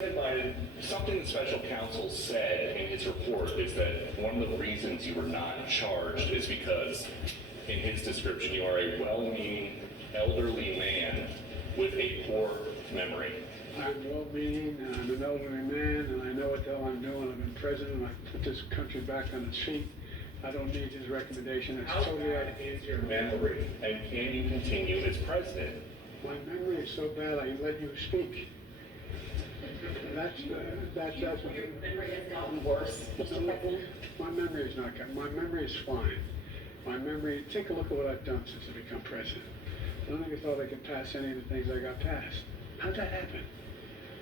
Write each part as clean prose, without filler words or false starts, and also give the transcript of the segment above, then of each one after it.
Something the special counsel said in his report is that one of the reasons you were not charged is because, in his description, you are a well-meaning elderly man with a poor memory. I'm well-meaning, and I'm an elderly man, and I know what the hell I'm doing. I've been president. I put this country back on its feet. I don't need his recommendation. It's totally out of Is your memory, and can you continue as president? My memory is so bad I let you speak. That's Your memory has gotten worse, Mr. President. my memory is not good. My memory is fine. My memory, take a look at what I've done since I become president. I don't think I thought I could pass any of the things I got passed. How'd that happen?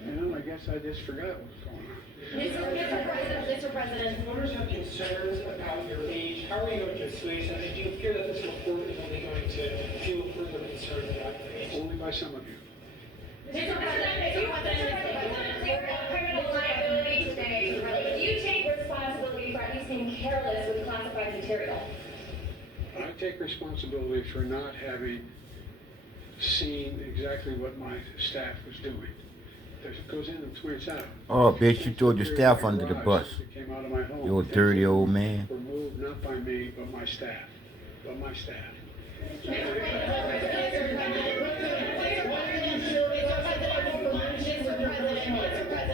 You know, I guess I just forgot what was going on. Mr. President. Voters have concerns about your age. How are you going to assuage them? And do you fear that this report is only going to fuel further concerns about your age? Only by some of you. Mr. President, your criminal liability today, do you take responsibility for at least being careless with classified material? I take responsibility for not having seen exactly what my staff was doing. It goes in and tweets out. Oh, bitch, you threw your staff under the bus. It came out of my home. You old dirty old man. Were moved not by me, but my staff. But my staff.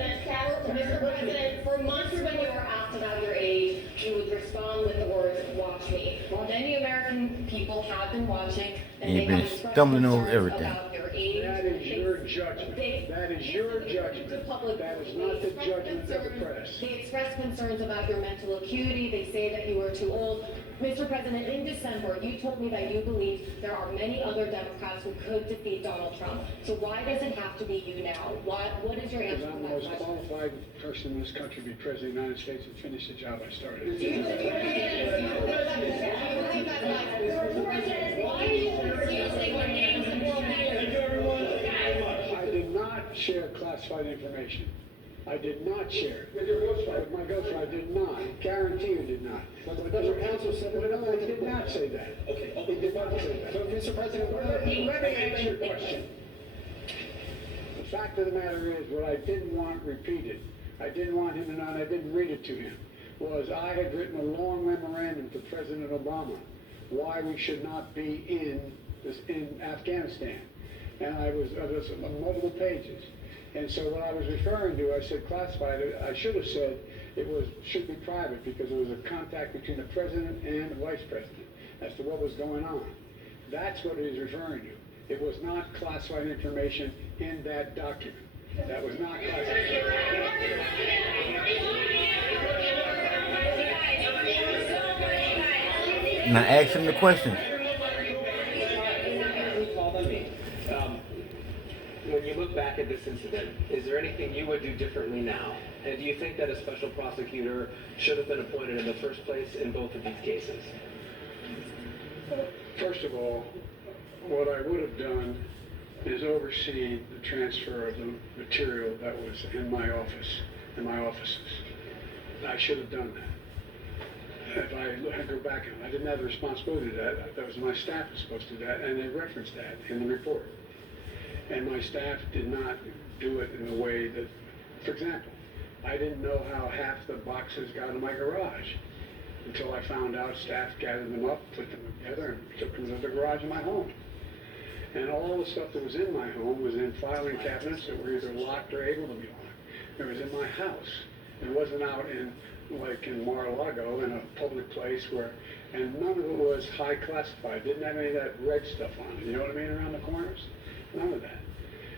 Mr. President, for months when you were asked about your age, you would respond with the words, "Watch me." Well, many American people have been watching, and You've they been have expressed stumbling over concerns everything. about your age. That is your judgment. That is your judgment. That is not the judgment of the press. They expressed concerns about your mental acuity. They say that you are too old. Mr. President, in December, you told me that you believe there are many other Democrats who could defeat Donald Trump. So why does it have to be you now? What is your answer Because to I'm the that most question? qualified person in this country to be president of the United States and finish the job I started. Why are you refusing the names of world leaders? I did not share classified information. I did not share it. With your ghostwriter? With my ghostwriter, I did not. I guarantee you did not. But the special counsel said that. No, he did not say that. Okay. He did not say that. So, Mr. President, Let me answer your question. The fact of the matter is, what I didn't want repeated, I didn't want him to know, and I didn't read it to him, was I had written a long memorandum to President Obama why we should not be in Afghanistan. And I was multiple pages. And so what I was referring to, I said classified. I should have said should be private because it was a contact between the president and the vice president as to what was going on. That's what he's referring to. It was not classified information in that document. That was not classified. Now ask him the question. When you look back at this incident, is there anything you would do differently now? And do you think that a special prosecutor should have been appointed in the first place in both of these cases? First of all, what I would have done is overseen the transfer of the material that was in my office, in my offices. I should have done that. If I had to go back, I didn't have the responsibility to that. That was my staff was supposed to do that, and they referenced that in the report. And my staff did not do it in a way that, for example, I didn't know how half the boxes got in my garage until I found out staff gathered them up, put them together, and took them to the garage in my home. And all the stuff that was in my home was in filing cabinets that were either locked or able to be locked. It was in my house. It wasn't out in, like in Mar-a-Lago, in a public place where, and none of it was high classified. Didn't have any of that red stuff on it. You know what I mean, around the corners? None of that.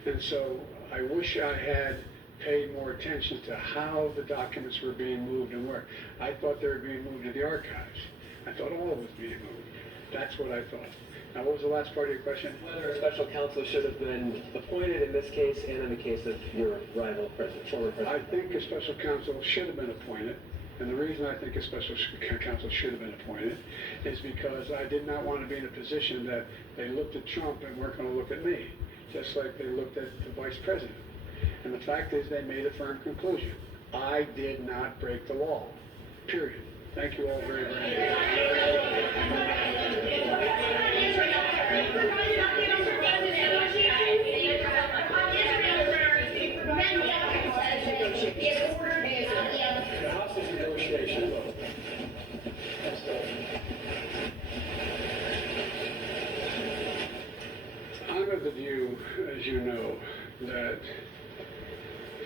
And so I wish I had paid more attention to how the documents were being moved and where. I thought they were being moved to the archives. I thought all of it was being moved. That's what I thought. Now, what was the last part of your question? Whether a special counsel should have been appointed in this case and in the case of your rival president, former I president? think a special counsel should have been appointed. And the reason I think a special counsel should have been appointed is because I did not want to be in a position that they looked at Trump and weren't going to look at me, just like they looked at the vice president. And the fact is they made a firm conclusion. I did not break the law, period. Thank you all very, very much.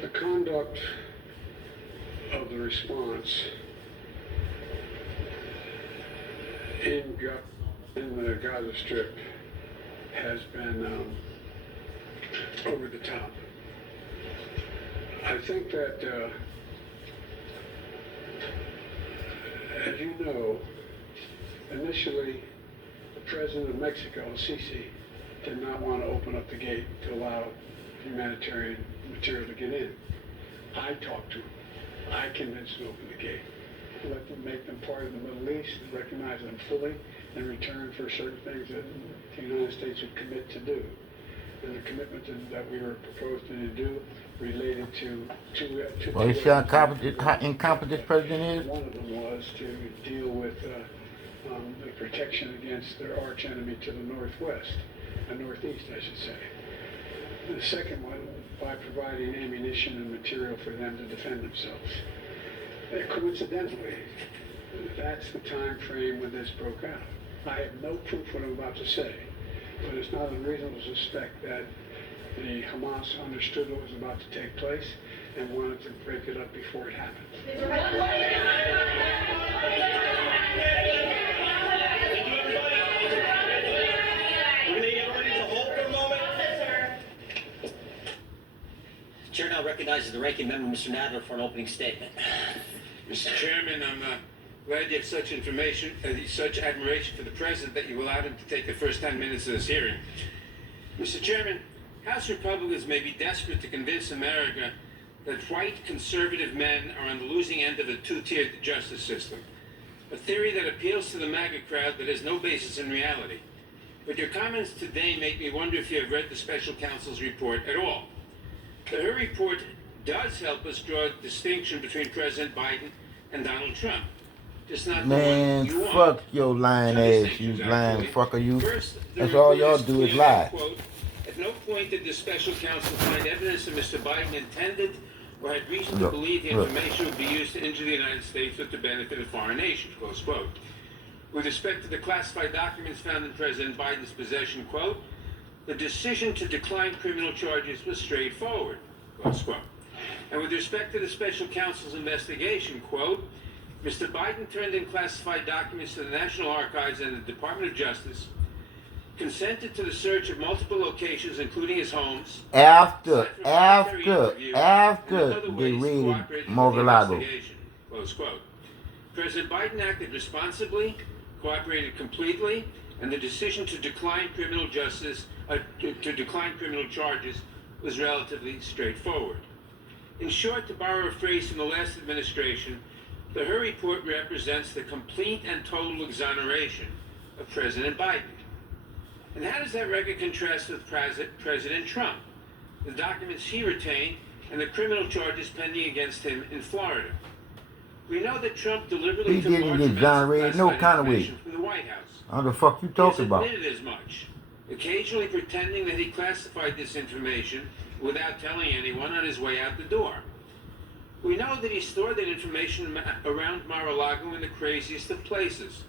The conduct of the response in the Gaza Strip has been over the top. I think that, as you know, initially the president of Mexico, Sisi, did not want to open up the gate to allow humanitarian material to get in. I talked to him. I convinced him to open the gate. Let them make them part of the Middle East, recognize them fully in return for certain things that the United States would commit to do. And the commitment that we were proposing to do related to Well, you see how incompetent this president is? one of them was to deal with the protection against their arch enemy to the northwest, northeast, I should say. The second one, by providing ammunition and material for them to defend themselves. Coincidentally, that's the time frame when this broke out. I have no proof what I'm about to say, but it's not unreasonable to suspect that the Hamas understood what was about to take place and wanted to break it up before it happened. The chair now recognizes the ranking member, Mr. Nadler, for an opening statement. Mr. Chairman, I'm glad you have such information, such admiration for the president that you allowed him to take the first 10 minutes of this hearing. Mr. Chairman, House Republicans may be desperate to convince America that white conservative men are on the losing end of a two-tiered justice system, a theory that appeals to the MAGA crowd that has no basis in reality. But your comments today make me wonder if you have read the special counsel's report at all. Her report does help us draw a distinction between President Biden and Donald Trump. Just not Man, the one you fuck want. your lying Two ass, distinctions, you lying actually. fucker, you. First, the That's all report y'all do is clear, lie. quote, at no point did the special counsel find evidence that Mr. Biden intended or had reason to Look, believe the look. information would be used to injure the United States with the benefit of foreign nations, close quote. With respect to the classified documents found in President Biden's possession, quote, the decision to decline criminal charges was straightforward, close quote. And with respect to the special counsel's investigation, quote, Mr. Biden turned in classified documents to the National Archives and the Department of Justice, consented to the search of multiple locations, including his homes, After aside from voluntary interview, and in other they ways raided cooperated with the Mar-a-Lago. investigation, close quote. President Biden acted responsibly, cooperated completely, and the decision to decline criminal charges was relatively straightforward. In short, to borrow a phrase from the last administration, the Her report represents the complete and total exoneration of President Biden. And how does that record contrast with President Trump, the documents he retained, and the criminal charges pending against him in Florida? We know that Trump deliberately He took didn't large get amounts of exonerated no classified kind of way. information from the White House. How the fuck you talking He about? has admitted as much, occasionally pretending that he classified this information without telling anyone on his way out the door. We know that he stored that information around Mar-a-Lago in the craziest of places.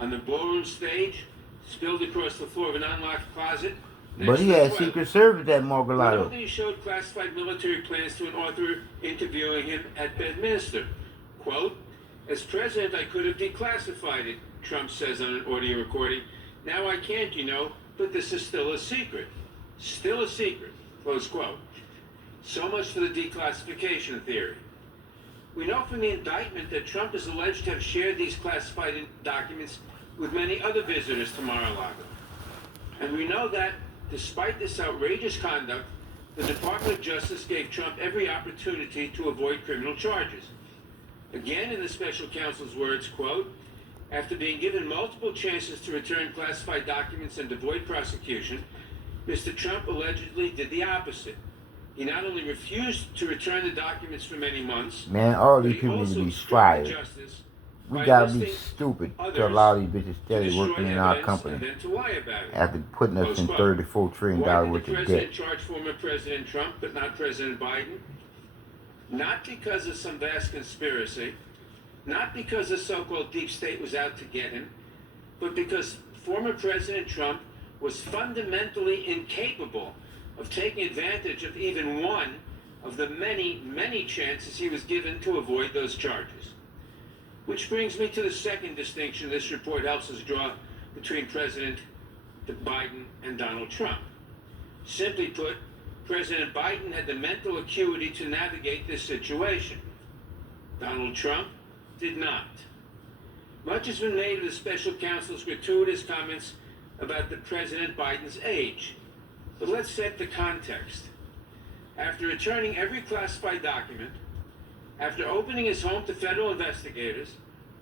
On the ballroom stage, spilled across the floor of an unlocked closet. But he next to had the Secret Service at We know Mar-a-Lago. that he showed classified military plans to an author interviewing him at Bedminster. Quote, as president, I could have declassified it, Trump says on an audio recording. Now I can't, you know, but this is still a secret. Still a secret, close quote. So much for the declassification theory. We know from the indictment that Trump is alleged to have shared these classified documents with many other visitors to Mar-a-Lago. And we know that, despite this outrageous conduct, the Department of Justice gave Trump every opportunity to avoid criminal charges. Again, in the special counsel's words, quote, after being given multiple chances to return classified documents and avoid prosecution, Mr. Trump allegedly did the opposite. He not only refused to return the documents for many months, Man, all but these he people need also to be obstructed fired. justice We by gotta be listing stupid to others allow these bitches to steady destroy working in our evidence company and then to lie about it. after putting us Close in quote. $34 trillion Why did worth the of president debt. charge former President Trump but not President Biden? Not because of some vast conspiracy, not because the so-called deep state was out to get him, but because former President Trump was fundamentally incapable of taking advantage of even one of the many, many chances he was given to avoid those charges. Which brings me to the second distinction this report helps us draw between President Biden and Donald Trump. Simply put, President Biden had the mental acuity to navigate this situation. Donald Trump did not. Much has been made of the special counsel's gratuitous comments about the President Biden's age. But let's set the context. After returning every classified document, after opening his home to federal investigators,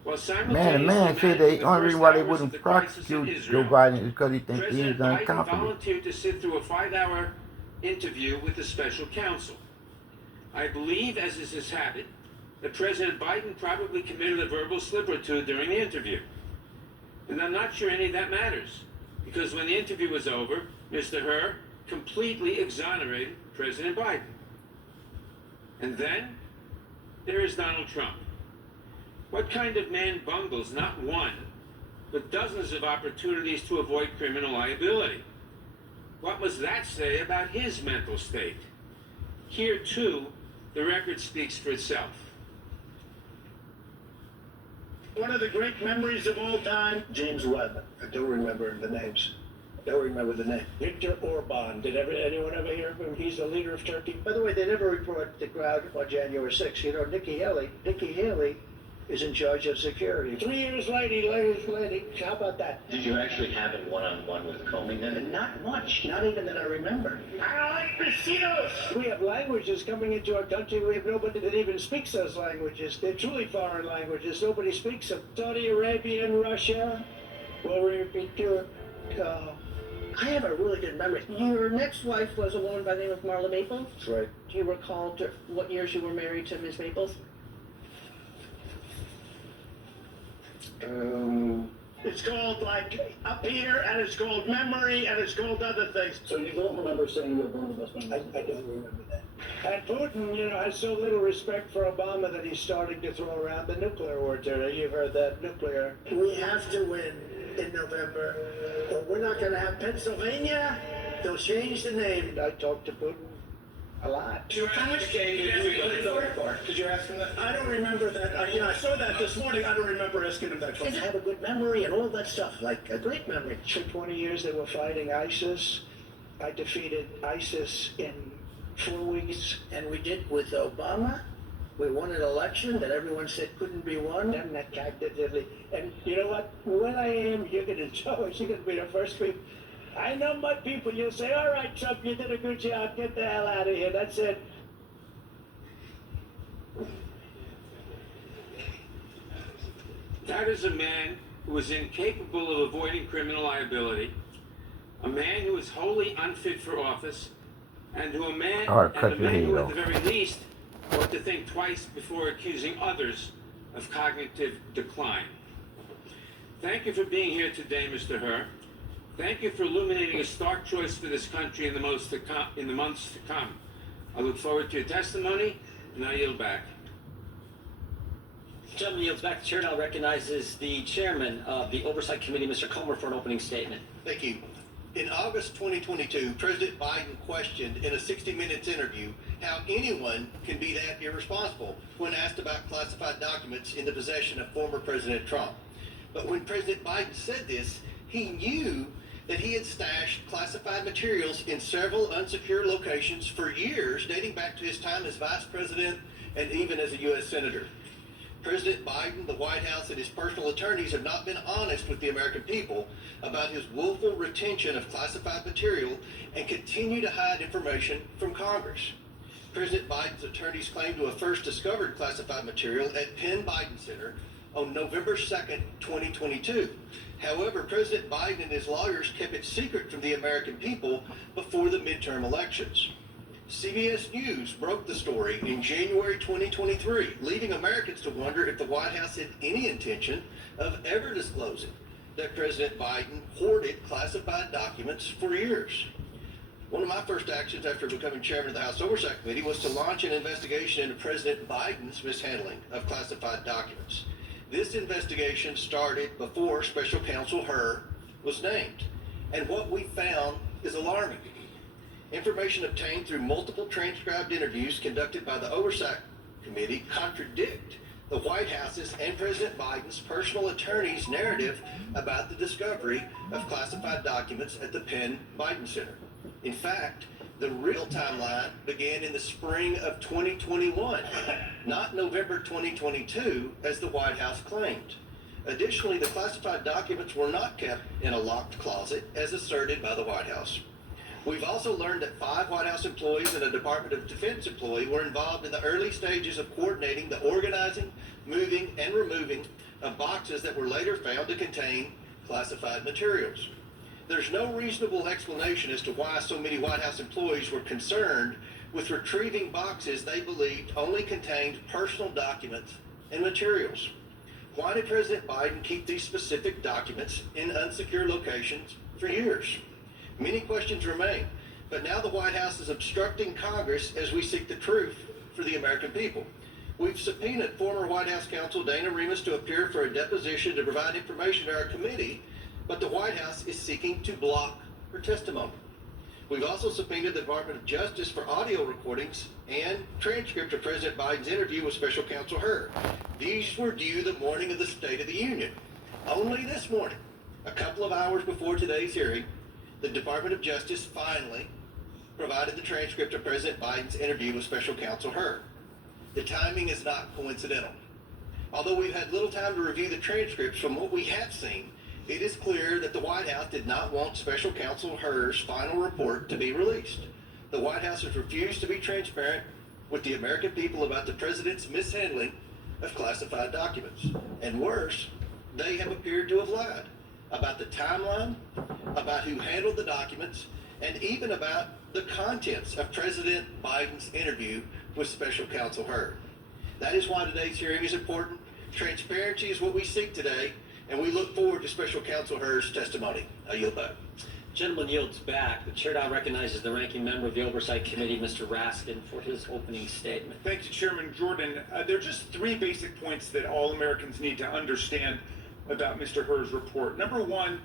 while simultaneously Man said managing the only first reason why they hours of wouldn't the crisis in prosecute Joe Israel, Biden is because he thinks he President is Biden incompetent. volunteered to sit through a 5-hour interview with the special counsel. I believe, as is his habit, that President Biden probably committed a verbal slip or two during the interview. And I'm not sure any of that matters, because when the interview was over, Mr. Hur completely exonerated President Biden. And then there is Donald Trump. What kind of man bungles not one, but dozens of opportunities to avoid criminal liability? What must that say about his mental state? Here, too, the record speaks for itself. One of the great memories of all time, James Webb. I don't remember the names. Don't remember the name. Viktor Orban. Did anyone ever hear of him? He's the leader of Turkey. By the way, they never report the crowd on January 6th. You know, Nikki Haley is in charge of security. 3 years later, how about that? Did you actually have it one-on-one with Comey then? Not much, not even that I remember. I like besitos. We have languages coming into our country. We have nobody that even speaks those languages. They're truly foreign languages. Nobody speaks them. Saudi Arabia and Russia. Will repeat your. I have a really good memory. Your next wife was a woman by the name of Marla Maples. That's right. Do you recall what years you were married to Ms. Maples? It's called like Up Here, and it's called Memory, and it's called other things. So you don't remember saying you're one of us? I don't remember that. And Putin, you know, has so little respect for Obama that he's starting to throw around the nuclear word. You've heard that, nuclear. We have to win in November, or we're not going to have Pennsylvania. They'll change the name. I talked to Putin a lot. Did you ask him that? I don't remember that. I saw that this morning. I don't remember asking him that. I have a good memory and all that stuff, like a great memory. For 20 years they were fighting ISIS. I defeated ISIS in 4 weeks, and we did with Obama. We won an election that everyone said couldn't be won, and that candidly. And you know what? When I am, you're going to show us. You're going to be the first people. I know my people. You'll say, all right, Trump, you did a good job. Get the hell out of here. That's it. That is a man who is incapable of avoiding criminal liability, a man who is wholly unfit for office, and who a man, and a man who at the very least ought to think twice before accusing others of cognitive decline. Thank you for being here today, Mr. Hur. Thank you for illuminating a stark choice for this country in the months to come. I look forward to your testimony, and I yield back. The gentleman yields back. The chair now recognizes the chairman of the Oversight Committee, Mr. Comer, for an opening statement. Thank you. In August 2022, President Biden questioned in a 60 Minutes interview how anyone can be that irresponsible when asked about classified documents in the possession of former President Trump. But when President Biden said this, he knew that he had stashed classified materials in several unsecure locations for years, dating back to his time as vice president and even as a U.S. senator. President Biden, the White House, and his personal attorneys have not been honest with the American people about his willful retention of classified material and continue to hide information from Congress. President Biden's attorneys claim to have first discovered classified material at Penn Biden Center on November 2nd, 2022. However, President Biden and his lawyers kept it secret from the American people before the midterm elections. CBS News broke the story in January 2023, leaving Americans to wonder if the White House had any intention of ever disclosing that President Biden hoarded classified documents for years. One of my first actions after becoming chairman of the House Oversight Committee was to launch an investigation into President Biden's mishandling of classified documents. This investigation started before Special Counsel Hur was named, and what we found is alarming. Information obtained through multiple transcribed interviews conducted by the Oversight Committee contradict the White House's and President Biden's personal attorney's narrative about the discovery of classified documents at the Penn Biden Center. In fact, the real timeline began in the spring of 2021, not November 2022, as the White House claimed. Additionally, the classified documents were not kept in a locked closet, as asserted by the White House. We've also learned that 5 White House employees and a Department of Defense employee were involved in the early stages of coordinating the organizing, moving, and removing of boxes that were later found to contain classified materials. There's no reasonable explanation as to why so many White House employees were concerned with retrieving boxes they believed only contained personal documents and materials. Why did President Biden keep these specific documents in unsecure locations for years? Many questions remain, but now the White House is obstructing Congress as we seek the truth for the American people. We've subpoenaed former White House counsel Dana Remus to appear for a deposition to provide information to our committee, but the White House is seeking to block her testimony. We've also subpoenaed the Department of Justice for audio recordings and transcript of President Biden's interview with Special Counsel Hur. These were due the morning of the State of the Union. Only this morning, a couple of hours before today's hearing, the Department of Justice finally provided the transcript of President Biden's interview with Special Counsel Hur. The timing is not coincidental. Although we've had little time to review the transcripts, from what we have seen, it is clear that the White House did not want Special Counsel Hur's final report to be released. The White House has refused to be transparent with the American people about the president's mishandling of classified documents. And worse, they have appeared to have lied about the timeline, about who handled the documents, and even about the contents of President Biden's interview with Special Counsel Hur. That is why today's hearing is important. Transparency is what we seek today, and we look forward to Special Counsel Hur's testimony. I yield back. Gentleman yields back. The chair now recognizes the ranking member of the Oversight Committee, Mr. Raskin, for his opening statement. Thank you, Chairman Jordan. There are just 3 basic points that all Americans need to understand about Mr. Hur's report. Number 1,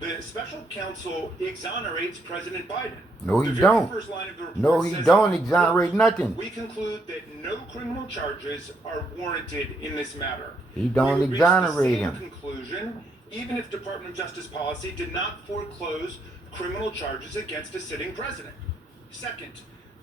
the special counsel exonerates President Biden. No, he The very don't. first line of the report No, he says, don't exonerate nothing. We conclude that no criminal charges are warranted in this matter. He don't We reach exonerate the same him. conclusion, even if Department of Justice policy did not foreclose criminal charges against a sitting president. Second,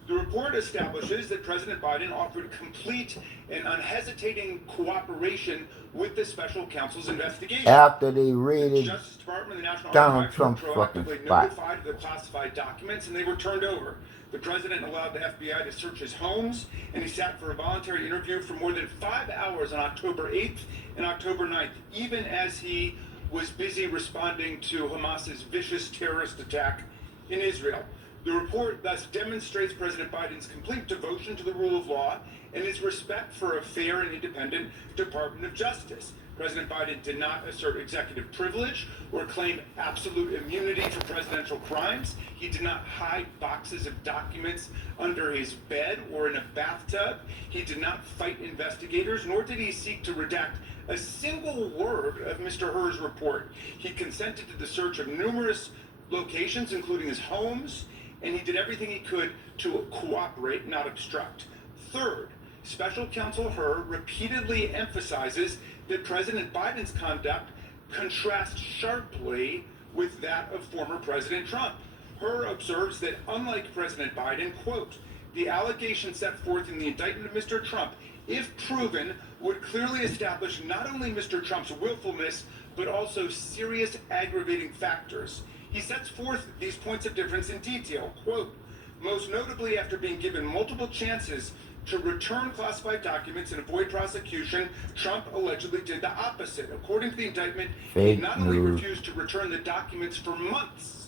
the report establishes that President Biden offered complete and unhesitating cooperation with the special counsel's investigation. After they The raided Justice Department and the National Donald Archives Trump's were fucking proactively spot. notified of the classified documents, and they were turned over. The president allowed the FBI to search his homes, and he sat for a voluntary interview for more than 5 hours on October 8th and October 9th, even as he was busy responding to Hamas's vicious terrorist attack in Israel. The report thus demonstrates President Biden's complete devotion to the rule of law and his respect for a fair and independent Department of Justice. President Biden did not assert executive privilege or claim absolute immunity for presidential crimes. He did not hide boxes of documents under his bed or in a bathtub. He did not fight investigators, nor did he seek to redact a single word of Mr. Hur's report. He consented to the search of numerous locations, including his homes, and he did everything he could to cooperate, not obstruct. Third, Special Counsel Hur repeatedly emphasizes that President Biden's conduct contrasts sharply with that of former President Trump. Hur observes that unlike President Biden, quote, the allegations set forth in the indictment of Mr. Trump, if proven, would clearly establish not only Mr. Trump's willfulness, but also serious aggravating factors. He sets forth these points of difference in detail, quote, most notably after being given multiple chances to return classified documents and avoid prosecution, Trump allegedly did the opposite. According to the indictment, he not only refused to return the documents for months,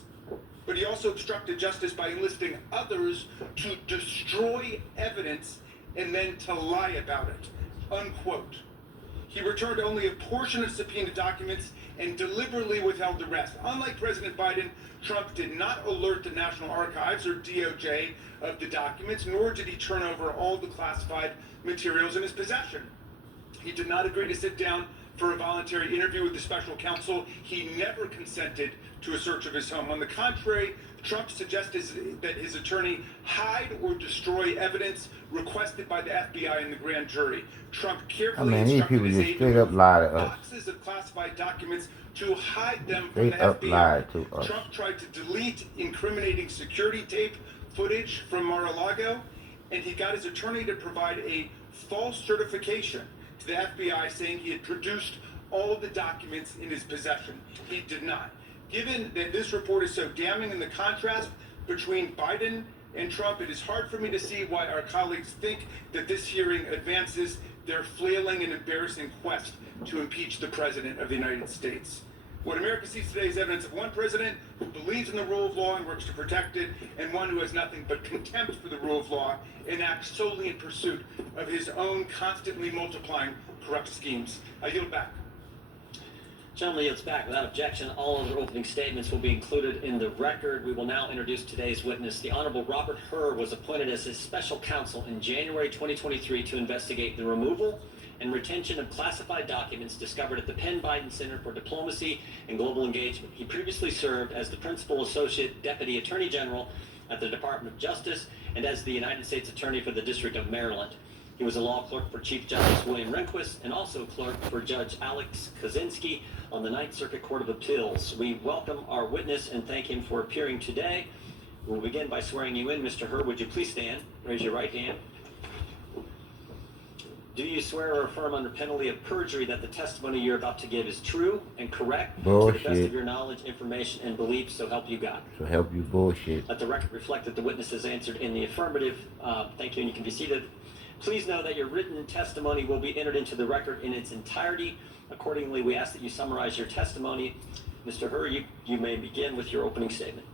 but he also obstructed justice by enlisting others to destroy evidence and then to lie about it, unquote. He returned only a portion of subpoenaed documents and deliberately withheld the rest. Unlike President Biden, Trump did not alert the National Archives or DOJ of the documents, nor did he turn over all the classified materials in his possession. He did not agree to sit down for a voluntary interview with the special counsel. He never consented to a search of his home. On the contrary, Trump suggested that his attorney hide or destroy evidence requested by the FBI and the grand jury. Trump carefully these instructed people his just aide straight to up lie to us. boxes of classified documents to hide them from the Straight up lie FBI. to us. Trump tried to delete incriminating security tape footage from Mar-a-Lago, and he got his attorney to provide a false certification to the FBI saying he had produced all of the documents in his possession. He did not. Given that this report is so damning in the contrast between Biden and Trump, it is hard for me to see why our colleagues think that this hearing advances their flailing and embarrassing quest to impeach the President of the United States. What America sees today is evidence of one president who believes in the rule of law and works to protect it, and one who has nothing but contempt for the rule of law and acts solely in pursuit of his own constantly multiplying corrupt schemes. I yield back. Gentleman yields back without objection. All other opening statements will be included in the record. We will now introduce today's witness. The Honorable Robert Hur was appointed as his special counsel in January 2023 to investigate the removal and retention of classified documents discovered at the Penn Biden Center for Diplomacy and Global Engagement. He previously served as the Principal Associate Deputy Attorney General at the Department of Justice and as the United States Attorney for the District of Maryland. He was a law clerk for Chief Justice William Rehnquist and also clerk for Judge Alex Kaczynski on the Ninth Circuit Court of Appeals. We welcome our witness and thank him for appearing today. We'll begin by swearing you in. Mr. Hur, would you please stand? Raise your right hand. Do you swear or affirm under penalty of perjury that the testimony you're about to give is true and correct to the best of your knowledge, information, and beliefs, so help you God? So help you bullshit. Let the record reflect that the witness has answered in the affirmative. Thank you, and you can be seated. Please know that your written testimony will be entered into the record in its entirety. Accordingly, we ask that you summarize your testimony. Mr. Hur, you may begin with your opening statement.